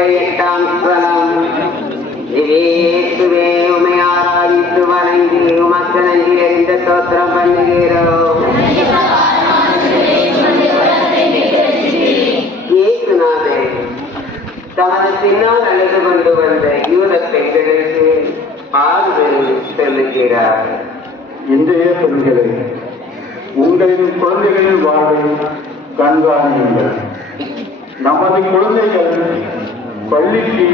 இருபத்தி எட்டாம் ஸ்வரம் உமை ஆராதித்து வணங்கி உமக்கு நன்றி அறிந்த தோத்திரம் பண்ணுகிறோம் இயேசுநாதே தமது பின்னால் அழைத்து கொண்டு வந்த யூத பெண்களுக்கு ஆறுதல் செலுத்துகிறார் இன்றைய பெண்களை உங்களின் குழந்தைகளின் வாழ்வை கண்காணியுங்கள். நமது குழந்தைகள் பள்ளிக்கு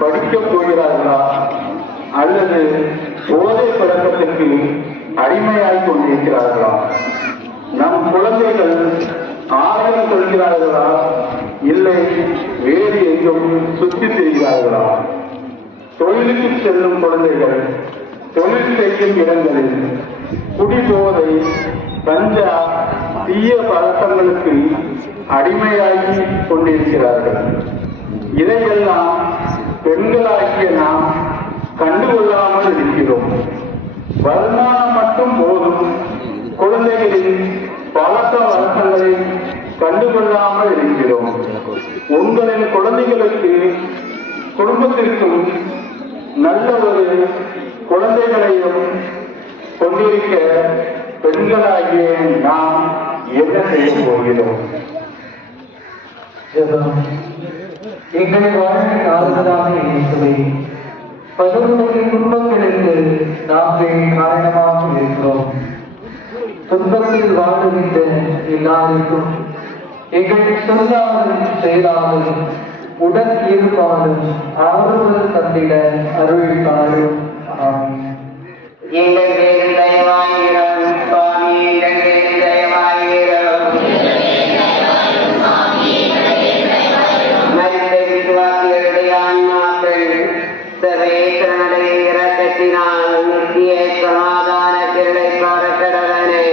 படிக்கப் போகிறார்களா? அல்லது போதை பழக்கத்துக்கு அடிமையாய் கொண்டிருக்கிறார்களா? நம் குழந்தைகள் ஆர்வம் கொள்கிறார்களா? இல்லை வேறு எங்கும் சுற்றி திரிகிறார்களா? தொழிலுக்கு செல்லும் குழந்தைகள் தொழில் செய்யும் இடங்களில் குடிபோதை கஞ்சா தீய பழக்கங்களுக்கு அடிமையாகி கொண்டிருக்கிறார்கள். இதையெல்லாம் பெண்களாகிய நாம் கண்டுகொள்ளாமல் இருக்கிறோம். வருமானம் மட்டும் போதும். குழந்தைகளின் பழக்க வழக்கங்களை கண்டுகொள்ளாமல் இருக்கிறோம். உங்களின் குழந்தைகளுக்கு குடும்பத்திற்கும் நல்ல ஒரு குழந்தைகளையும் கொண்டிருக்க பெண்களாகிய நாம் என்ன செய்ய போகிறோம்? எங்களை வாழ்க்கை ஆறுதலாக இயேசுவை. பதினொரு துன்பங்களுக்கு நாங்கள் காரணமாக இருக்கிறோம். துன்பத்தில் வாழ்கின்ற எல்லாருக்கும் எங்கள் சொல்லாலும் செயலாலும் உடன் இருப்பாலும் ஆறுதல் தந்திட அருள்காலும் ஆமென். எங்கள் சர்வேஸ்வரனுடைய இரக்கத்தினால் நித்திய கடவனே